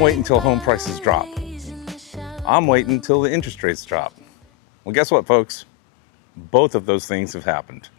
I'm waiting until home prices drop. I'm waiting until the interest rates drop. Well, guess what, folks? Both of those things have happened.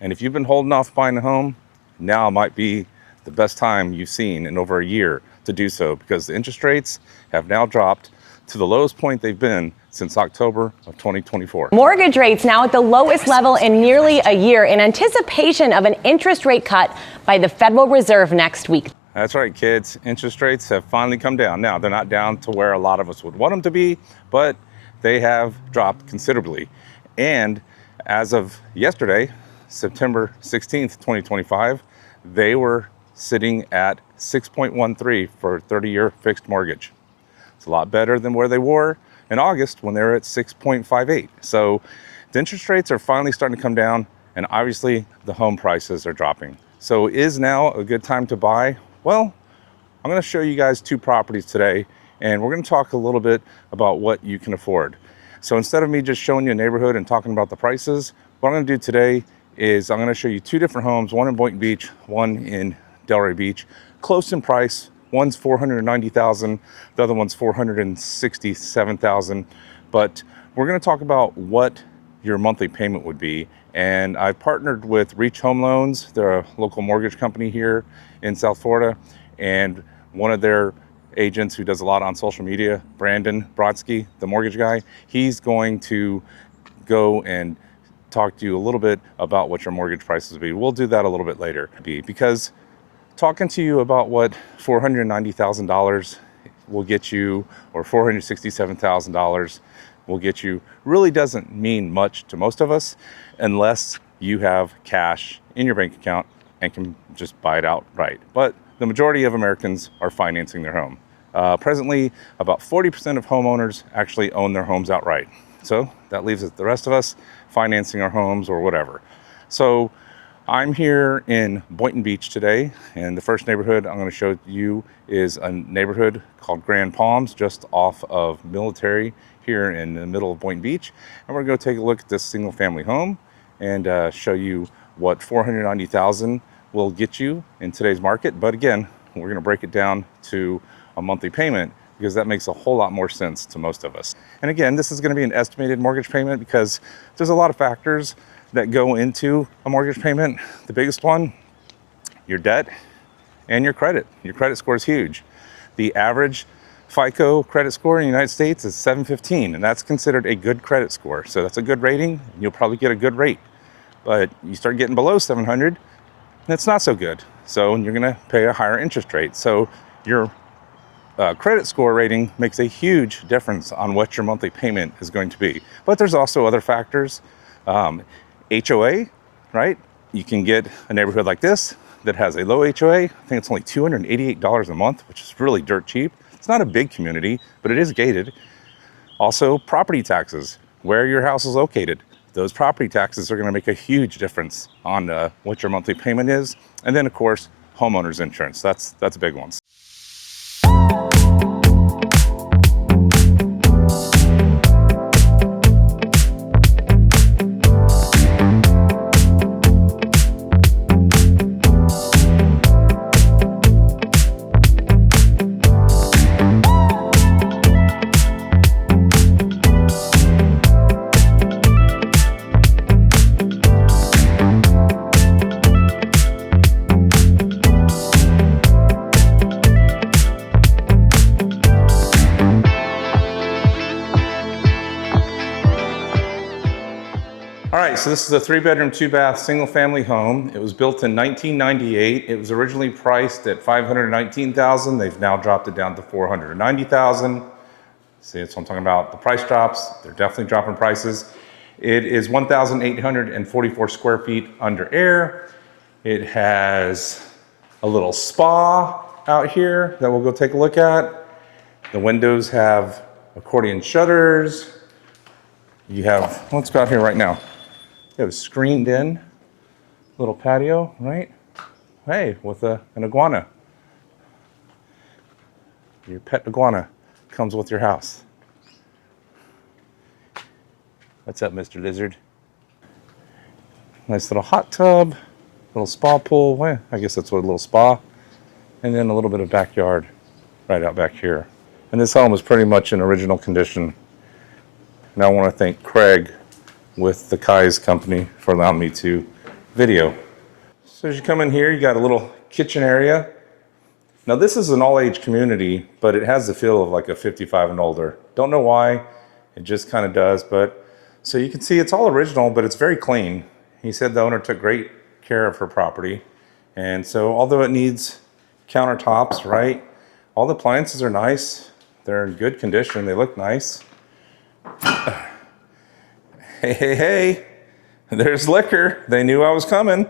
And if you've been holding off buying a home, now might be the best time you've seen in over a year to do so, because the interest rates have now dropped to the lowest point they've been since October of 2024. Mortgage rates now at the lowest level in nearly a year in anticipation of an interest rate cut by the Federal Reserve next week. That's right, kids. Interest rates have finally come down. Now, they're not down to where a lot of us would want them to be, but they have dropped considerably. And as of yesterday, September 16th, 2025, they were sitting at 6.13 for a 30-year fixed mortgage. It's a lot better than where they were in August when they were at 6.58. So the interest rates are finally starting to come down, and obviously the home prices are dropping. So is now a good time to buy? Well, I'm going to show you guys two properties today, and we're going to talk a little bit about what you can afford. So instead of me just showing you a neighborhood and talking about the prices, what I'm going to do today is I'm going to show you two different homes, one in Boynton Beach, one in Delray Beach, close in price. One's $490,000, the other one's $467,000. But we're going to talk about what your monthly payment would be. And I've partnered with Reach Home Loans. They're a local mortgage company here in South Florida. And one of their agents who does a lot on social media, Brandon Brodsky, the mortgage guy, he's going to go and talk to you a little bit about what your mortgage prices will be. We'll do that a little bit later, because talking to you about what $490,000 will get you, or $467,000 will get you, really doesn't mean much to most of us unless you have cash in your bank account and can just buy it outright. But the majority of Americans are financing their home. Presently, about 40% of homeowners actually own their homes outright. So that leaves the rest of us financing our homes or whatever. So I'm here in Boynton Beach today, and the first neighborhood I'm going to show you is a neighborhood called Grand Palms, just off of Military here in the middle of Boynton Beach. And we're going to take a look at this single family home and show you what $490,000 will get you in today's market. But again, we're going to break it down to a monthly payment, because that makes a whole lot more sense to most of us. And again, this is going to be an estimated mortgage payment because there's a lot of factors that go into a mortgage payment. The biggest one, your debt and your credit. Your credit score is huge. The average FICO credit score in the United States is 715, and that's considered a good credit score. So that's a good rating, and you'll probably get a good rate. But you start getting below 700, that's not so good. So you're gonna pay a higher interest rate. So your credit score rating makes a huge difference on what your monthly payment is going to be. But there's also other factors. HOA, right? You can get a neighborhood like this that has a low HOA. I think it's only $288 a month, which is really dirt cheap. It's not a big community, but it is gated. Also, property taxes, where your house is located. Those property taxes are going to make a huge difference on what your monthly payment is. And then, of course, homeowners insurance. That's a big one. So this is a 3-bedroom, 2-bath, single-family home. It was built in 1998. It was originally priced at $519,000. They've now dropped it down to $490,000. See, that's what I'm talking about. The price drops. They're definitely dropping prices. It is 1,844 square feet under air. It has a little spa out here that we'll go take a look at. The windows have accordion shutters. You have, let's go out here right now. You have a screened in little patio, right? Hey, with an iguana. Your pet iguana comes with your house. What's up, Mr. Lizard? Nice little hot tub, little spa pool. Well, I guess that's what a little spa. And then a little bit of backyard right out back here. And this home is pretty much in original condition. And I want to thank Craig with the Kai's company for allowing me to video. So as you come in here, you got a little kitchen area. Now this is an all-age community, but it has the feel of like a 55 and older. Don't know why, it just kind of does. But so you can see it's all original, but it's very clean. He said the owner took great care of her property. And so although it needs countertops, right? All the appliances are nice. They're in good condition. They look nice. Hey, hey, hey. There's liquor. They knew I was coming.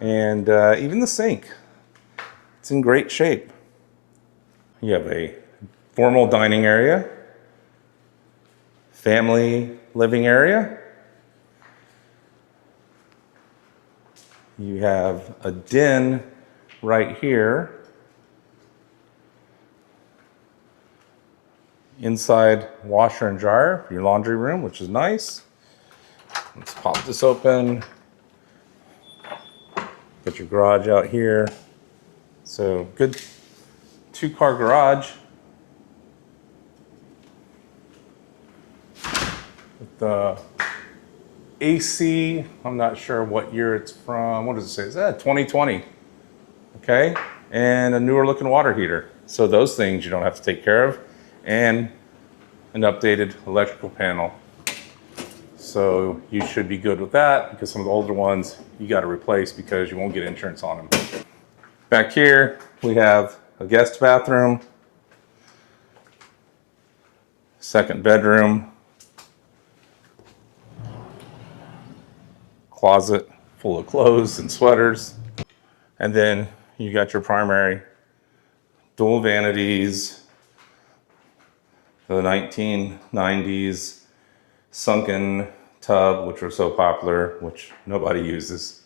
And even the sink, it's in great shape. You have a formal dining area, family living area. You have a den right here. Inside washer and dryer for your laundry room, which is nice. Let's pop this open. Get your garage out here. So good 2-car garage. With the AC, I'm not sure what year it's from. What does it say? Is that 2020? Okay. And a newer looking water heater. So those things you don't have to take care of. And an updated electrical panel. So you should be good with that, because some of the older ones you got to replace because you won't get insurance on them. Back here we have a guest bathroom, second bedroom, closet full of clothes and sweaters, and then you got your primary dual vanities, the 1990s sunken tub, which were so popular, which nobody uses.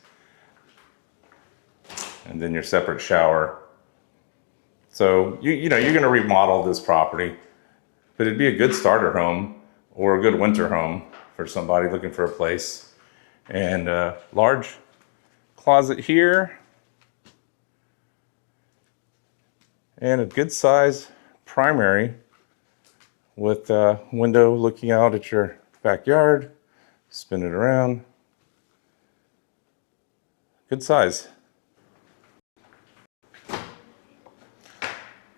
And then your separate shower. So you know you're going to remodel this property, but it'd be a good starter home or a good winter home for somebody looking for a place. And a large closet here, and a good size primary with a window looking out at your backyard. Spin it around. Good size.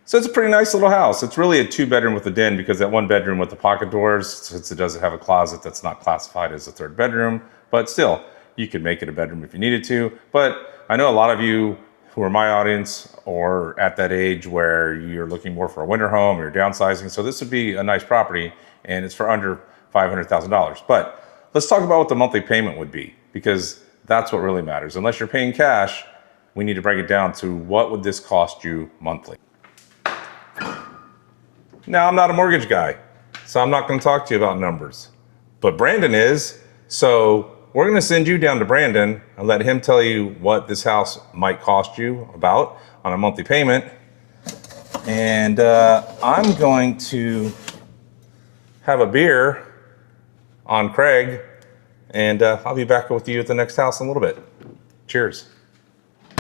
So it's a pretty nice little house. It's really a 2-bedroom with a den, because that 1 bedroom with the pocket doors, since it doesn't have a closet, that's not classified as a 3rd bedroom. But still, you could make it a bedroom if you needed to. But I know a lot of you who are my audience or at that age where you're looking more for a winter home or you're downsizing. So this would be a nice property, and it's for under $500,000. But let's talk about what the monthly payment would be, because that's what really matters. Unless you're paying cash, we need to break it down to what would this cost you monthly. Now, I'm not a mortgage guy, so I'm not going to talk to you about numbers, but Brandon is. So we're going to send you down to Brandon and let him tell you what this house might cost you about on a monthly payment. And I'm going to have a beer on Craig, and I'll be back with you at the next house in a little bit. Cheers.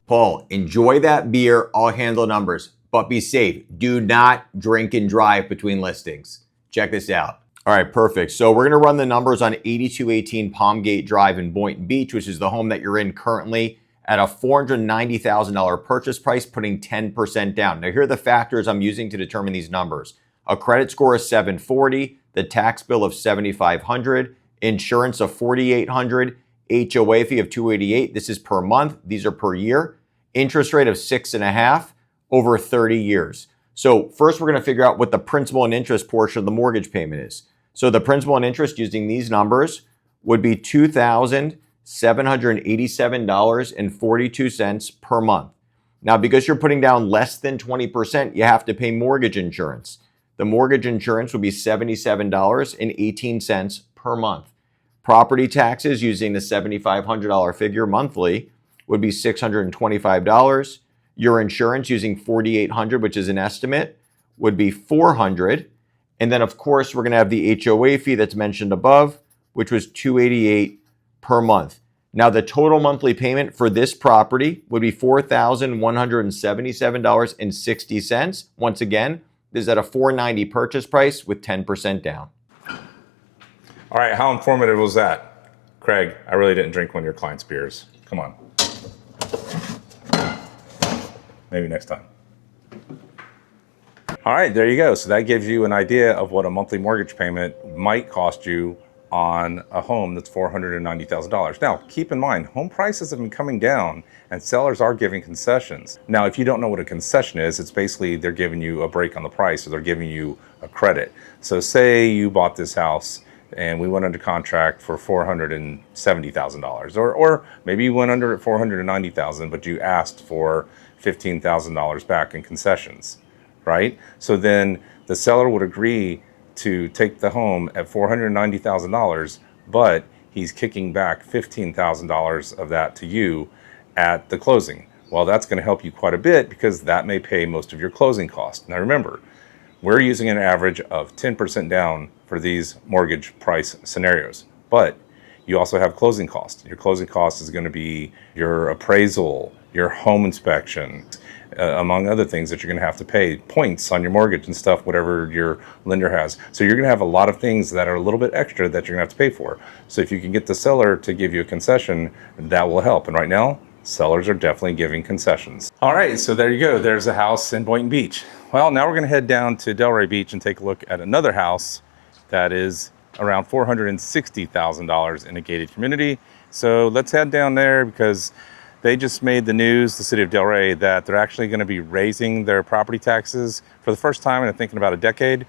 Paul, enjoy that beer. I'll handle numbers, but be safe. Do not drink and drive between listings. Check this out. All right, perfect. So we're going to run the numbers on 8218 Palmgate Drive in Boynton Beach, which is the home that you're in currently, at a $490,000 purchase price, putting 10% down. Now, here are the factors I'm using to determine these numbers. A credit score of 740, the tax bill of $7,500, insurance of $4,800, HOA fee of $288. This is per month. These are per year. Interest rate of 6.5 over 30 years. So first, we're going to figure out what the principal and interest portion of the mortgage payment is. So the principal and interest using these numbers would be $2,787.42 per month. Now, because you're putting down less than 20%, you have to pay mortgage insurance. The mortgage insurance would be $77.18 per month. Property taxes using the $7,500 figure monthly would be $625. Your insurance using $4,800, which is an estimate, would be $400. And then, of course, we're going to have the HOA fee that's mentioned above, which was $288 per month. Now, the total monthly payment for this property would be $4,177.60. Once again, this is at a $490 purchase price with 10% down. All right, how informative was that? Craig, I really didn't drink one of your client's beers. Come on. Maybe next time. All right, there you go. So that gives you an idea of what a monthly mortgage payment might cost you on a home that's $490,000. Now, keep in mind, home prices have been coming down and sellers are giving concessions. Now, if you don't know what a concession is, it's basically they're giving you a break on the price or they're giving you a credit. So say you bought this house and we went under contract for $470,000, or maybe you went under at $490,000, but you asked for $15,000 back in concessions, right? So then the seller would agree to take the home at $490,000, but he's kicking back $15,000 of that to you at the closing. Well, that's going to help you quite a bit because that may pay most of your closing costs. Now remember, we're using an average of 10% down for these mortgage price scenarios, but you also have closing costs. Your closing cost is going to be your appraisal, your home inspection, among other things that you're going to have to pay, points on your mortgage and stuff, whatever your lender has. So you're going to have a lot of things that are a little bit extra that you're going to have to pay for. So if you can get the seller to give you a concession, that will help. And right now, sellers are definitely giving concessions. All right, so there you go. There's a house in Boynton Beach. Well, now we're going to head down to Delray Beach and take a look at another house that is around $460,000 in a gated community. So let's head down there because they just made the news, the city of Delray, that they're actually going to be raising their property taxes for the first time in I think in about a decade.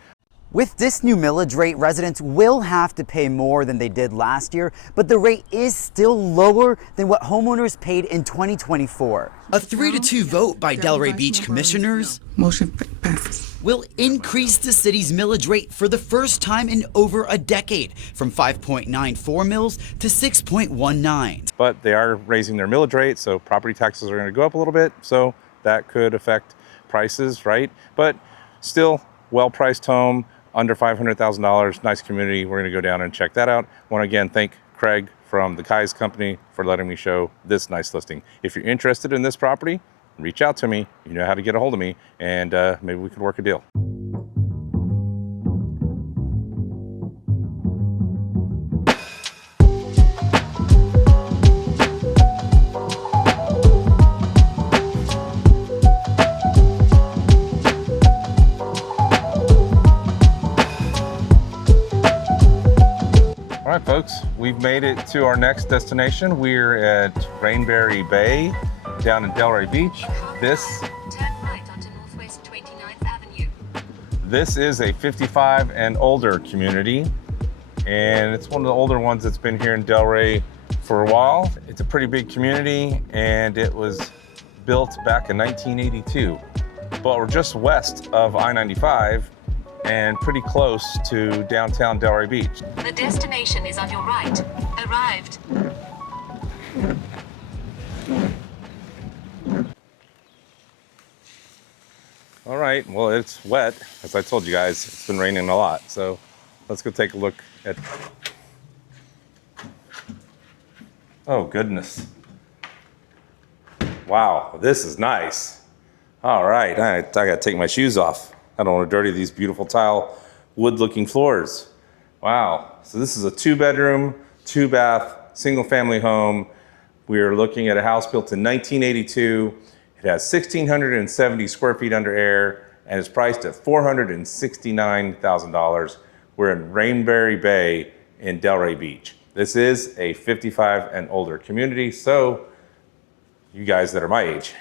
With this new millage rate, residents will have to pay more than they did last year, but the rate is still lower than what homeowners paid in 2024. A 3-2 vote by Delray Beach commissioners Motion passes. will increase the city's millage rate for the first time in over a decade, from 5.94 mils to 6.19. But they are raising their millage rate, so property taxes are going to go up a little bit, so that could affect prices, right? But still, well-priced home, under $500,000, nice community. We're going to go down and check that out. I want to again thank Craig from the Kai's company for letting me show this nice listing. If you're interested in this property, reach out to me. You know how to get a hold of me, and maybe we could work a deal. All right, folks, we've made it to our next destination. We're at Rainberry Bay down in Delray Beach. Turn right onto Northwest 29th Avenue. This is a 55 and older community, and it's one of the older ones that's been here in Delray for a while. It's a pretty big community, and it was built back in 1982. But we're just west of I-95 and pretty close to downtown Delray Beach. The destination is on your right. Arrived. All right, well, it's wet. As I told you guys, it's been raining a lot. So let's go take a look at, oh goodness. Wow, this is nice. All right, I gotta take my shoes off. I don't want to dirty these beautiful tile wood looking floors. Wow, so this is a 2-bedroom, 2-bath, single family home. We are looking at a house built in 1982. It has 1,670 square feet under air and is priced at $469,000. We're in Rainberry Bay in Delray Beach. This is a 55 and older community, so you guys that are my age,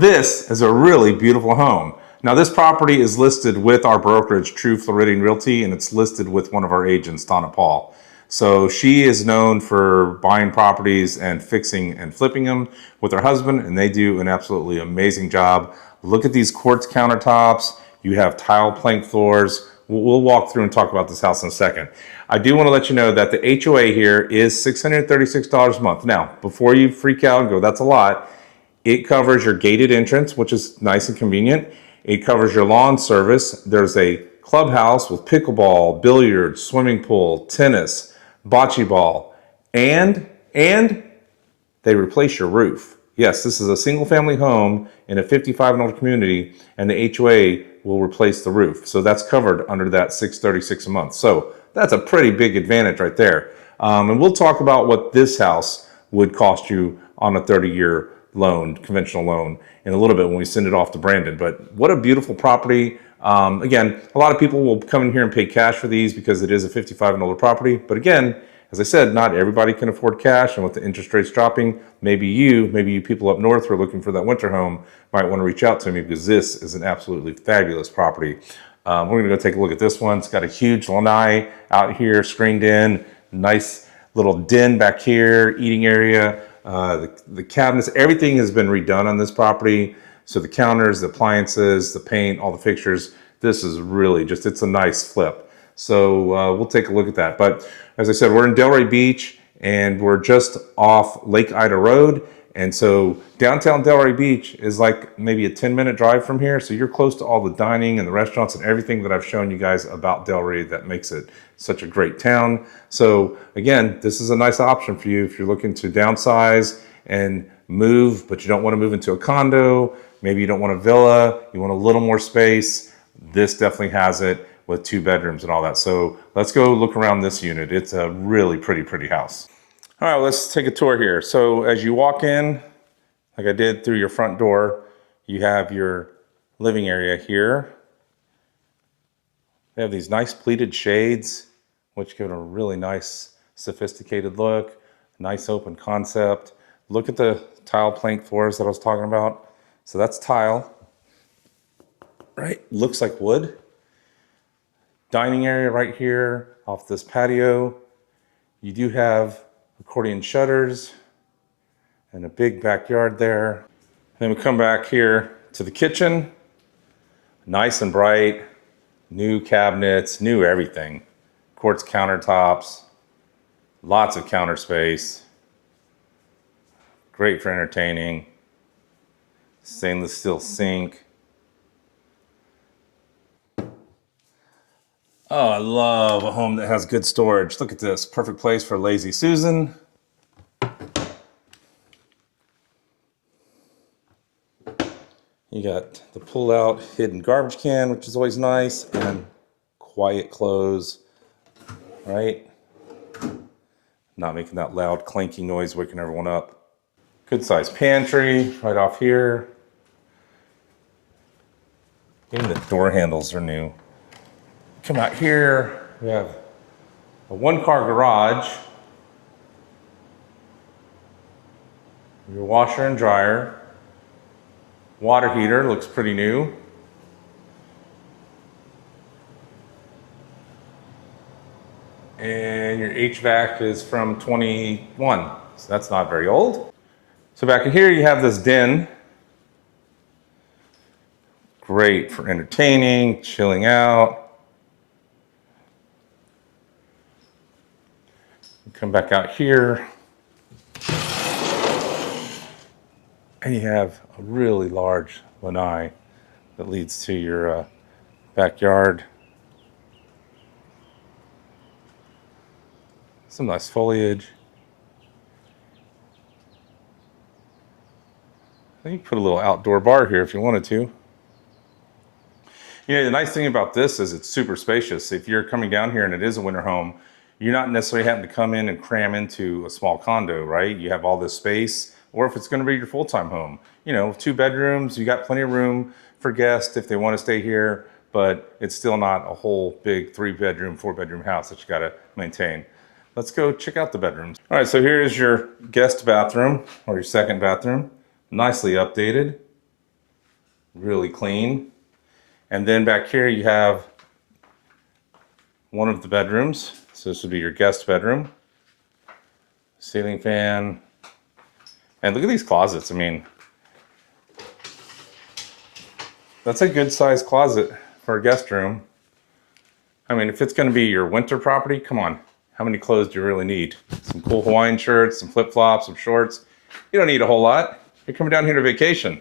this is a really beautiful home. Now this property is listed with our brokerage, True Floridian Realty, and it's listed with one of our agents, Donna Paul. So she is known for buying properties and fixing and flipping them with her husband, and they do an absolutely amazing job. Look at these quartz countertops. You have tile plank floors. We'll walk through and talk about this house in a second. I do want to let you know that the HOA here is $636 a month. Now, before you freak out and go, that's a lot, it covers your gated entrance, which is nice and convenient. It covers your lawn service. There's a clubhouse with pickleball, billiards, swimming pool, tennis, bocce ball, and they replace your roof. Yes, this is a single family home in a 55 and older community, and the HOA will replace the roof. So that's covered under that $636 a month. So that's a pretty big advantage right there. And we'll talk about what this house would cost you on a 30-year loan, conventional loan, in a little bit when we send it off to Brandon. But what a beautiful property. Again, a lot of people will come in here and pay cash for these because it is a 55 and older property. But again, as I said, not everybody can afford cash, and with the interest rates dropping, maybe you people up north who are looking for that winter home might want to reach out to me, because this is an absolutely fabulous property. We're going to go take a look at this one. It's got a huge lanai out here screened in, nice little den back here, eating area, the cabinets, everything has been redone on this property. So the counters, the appliances, the paint, all the fixtures, this is really just, it's a nice flip. So we'll take a look at that. But as I said, we're in Delray Beach, and we're just off Lake Ida Road. And so downtown Delray Beach is like maybe a 10-minute drive from here. So you're close to all the dining and the restaurants and everything that I've shown you guys about Delray that makes it such a great town. So again, this is a nice option for you if you're looking to downsize and move, but you don't want to move into a condo. Maybe you don't want a villa, you want a little more space. This definitely has it with 2 bedrooms and all that. So let's go look around this unit. It's a really pretty house. All right, let's take a tour here. So as you walk in, like I did through your front door, you have your living area here. They have these nice pleated shades, which give it a really nice, sophisticated look, nice open concept. Look at the tile plank floors that I was talking about. So that's tile, right? Looks like wood. Dining area right here off this patio. You do have accordion shutters and a big backyard there. Then we come back here to the kitchen. Nice and bright, new cabinets, new everything. Quartz countertops, lots of counter space. Great for entertaining. Stainless steel sink. Oh, I love a home that has good storage. Look at this, perfect place for lazy Susan. You got the pull-out hidden garbage can, which is always nice, and quiet close, right? Not making that loud clanking noise waking everyone up. Good sized pantry right off here. Even the door handles are new. Come out here, we have a 1-car garage, your washer and dryer, water heater, looks pretty new. And your HVAC is from 21, so that's not very old. So back in here you have this den. Great for entertaining, chilling out. Come back out here, and you have a really large lanai that leads to your backyard. Some nice foliage. I think you put a little outdoor bar here if you wanted to. You know, the nice thing about this is it's super spacious. If you're coming down here and it is a winter home, you're not necessarily having to come in and cram into a small condo, right? You have all this space, or if it's gonna be your full-time home, you know, 2 bedrooms, you got plenty of room for guests if they wanna stay here, but it's still not a whole big 3-bedroom, 4-bedroom house that you gotta maintain. Let's go check out the bedrooms. All right, so here's your guest bathroom, or your second bathroom, nicely updated. really clean. And then back here you have one of the bedrooms. So this would be your guest bedroom. Ceiling fan. And look at these closets. I mean, that's a good sized closet for a guest room. I mean, if it's going to be your winter property, come on. How many clothes do you really need? Some cool Hawaiian shirts, some flip-flops, some shorts. You don't need a whole lot. You're coming down here to vacation.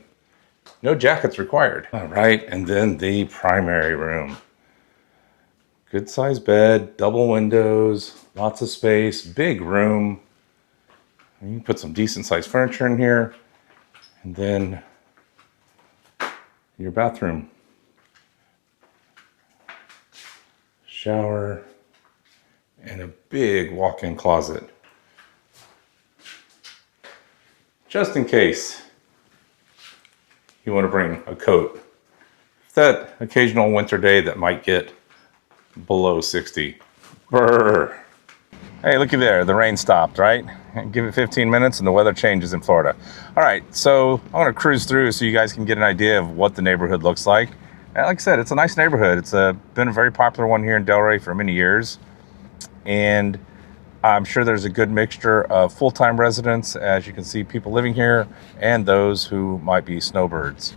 No jackets required. All right, and then the primary room. Good sized bed, double windows, lots of space, big room. You can put some decent sized furniture in here. And then your bathroom. Shower, and a big walk-in closet. Just in case you want to bring a coat. That occasional winter day that might get below 60. Brr. Hey, looky there, the rain stopped, right? Give it 15 minutes and the weather changes in Florida. All right, so I'm gonna cruise through so you guys can get an idea of what the neighborhood looks like. And like I said, it's a nice neighborhood. It's been a very popular one here in Delray for many years. And I'm sure there's a good mixture of full-time residents, as you can see, people living here, and those who might be snowbirds.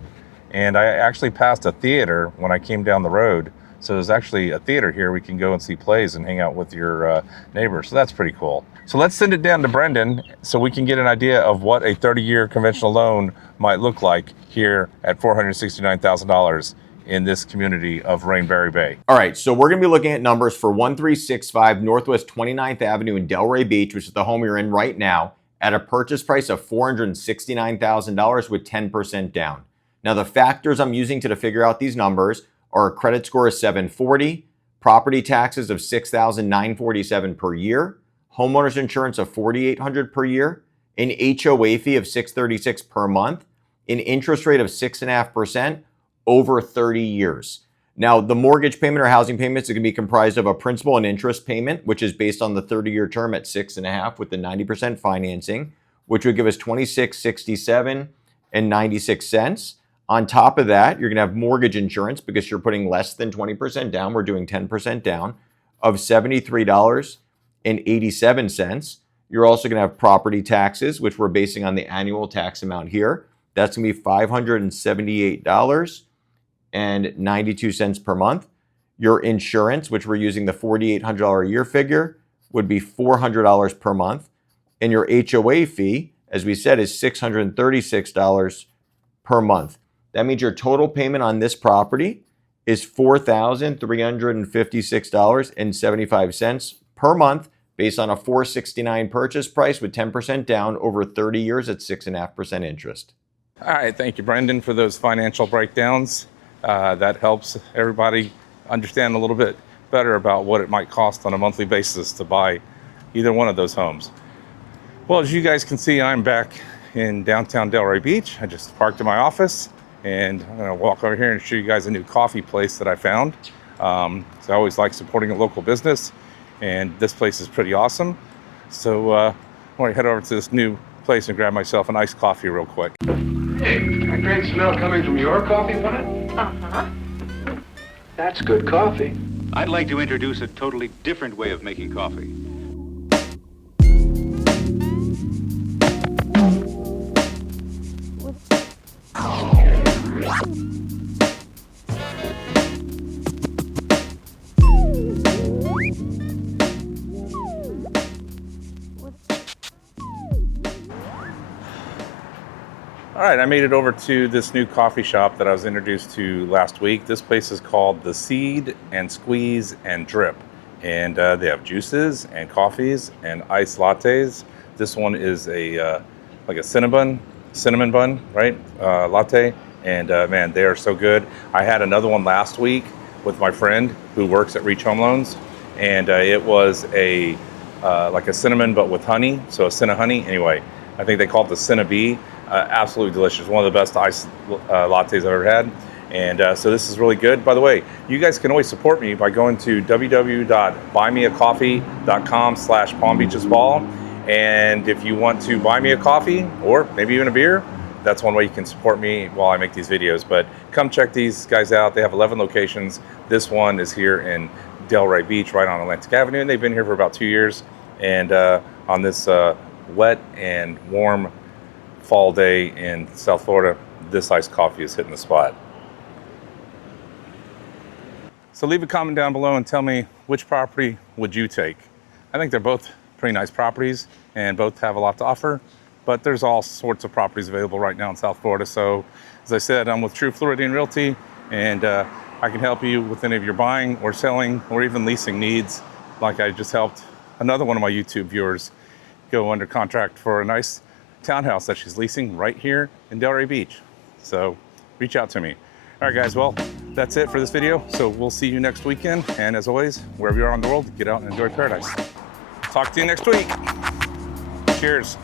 And I actually passed a theater when I came down the road. So there's actually a theater here. We can go and see plays and hang out with your neighbors. So that's pretty cool. So let's send it down to Brendan so we can get an idea of what a 30-year conventional loan might look like here at $469,000 in this community of Rainberry Bay. All right, so we're gonna be looking at numbers for 1365 Northwest 29th Avenue in Delray Beach, which is the home you're in right now, at a purchase price of $469,000 with 10% down. Now the factors I'm using to figure out these numbers are a credit score of 740, property taxes of $6,947 per year, homeowners insurance of $4,800 per year, an HOA fee of $636 per month, an interest rate of 6.5%, over 30 years. Now, the mortgage payment or housing payments are going to be comprised of a principal and interest payment, which is based on the 30-year term at 6.5 with the 90% financing, which would give us $26.67 and 96 cents. On top of that, you're going to have mortgage insurance because you're putting less than 20% down. We're doing 10% down of $73.87. You're also going to have property taxes, which we're basing on the annual tax amount here. That's going to be $578.92 per month. Your insurance, which we're using the $4,800 a year figure, would be $400 per month. And your HOA fee, as we said, is $636 per month. That means your total payment on this property is $4,356.75 per month based on a $469 purchase price with 10% down over 30 years at 6.5% interest. All right, thank you, Brendan, for those financial breakdowns. That helps everybody understand a little bit better about what it might cost on a monthly basis to buy either one of those homes. Well, as you guys can see, I'm back in downtown Delray Beach. I just parked in my office, and I'm gonna walk over here and show you guys a new coffee place that I found. So I always like supporting a local business, and this place is pretty awesome. So I want to head over to this new place and grab myself an iced coffee real quick. Hey, that great smell coming from your coffee pot? Uh-huh. That's good coffee. I'd like to introduce a totally different way of making coffee. All right, I made it over to this new coffee shop that I was introduced to last week. This place is called The Seed and Squeeze and Drip. And they have juices and coffees and iced lattes. This one is a like a cinnamon bun, right? Latte. And man, they are so good. I had another one last week with my friend who works at Reach Home Loans. And it was a like a cinnamon, but with honey. So a Cinna honey. Anyway, I think they call it the Cinna Bee. Absolutely delicious. One of the best iced lattes I've ever had. And so this is really good. By the way, you guys can always support me by going to www.buymeacoffee.com/Palm Beaches Ball. And if you want to buy me a coffee or maybe even a beer, that's one way you can support me while I make these videos. But come check these guys out. They have 11 locations. This one is here in Delray Beach, right on Atlantic Avenue, and they've been here for about 2 years. And on this wet and warm fall day in South Florida, this iced coffee is hitting the spot. So leave a comment down below and tell me, which property would you take? I think they're both pretty nice properties and both have a lot to offer, but there's all sorts of properties available right now in South Florida. So as I said, I'm with True Floridian Realty, and I can help you with any of your buying or selling or even leasing needs. Like I just helped another one of my YouTube viewers go under contract for a nice townhouse that she's leasing right here in Delray Beach. So reach out to me. All right, guys, well, that's it for this video. So we'll see you next weekend. And as always, wherever you are in the world, get out and enjoy paradise. Talk to you next week. Cheers.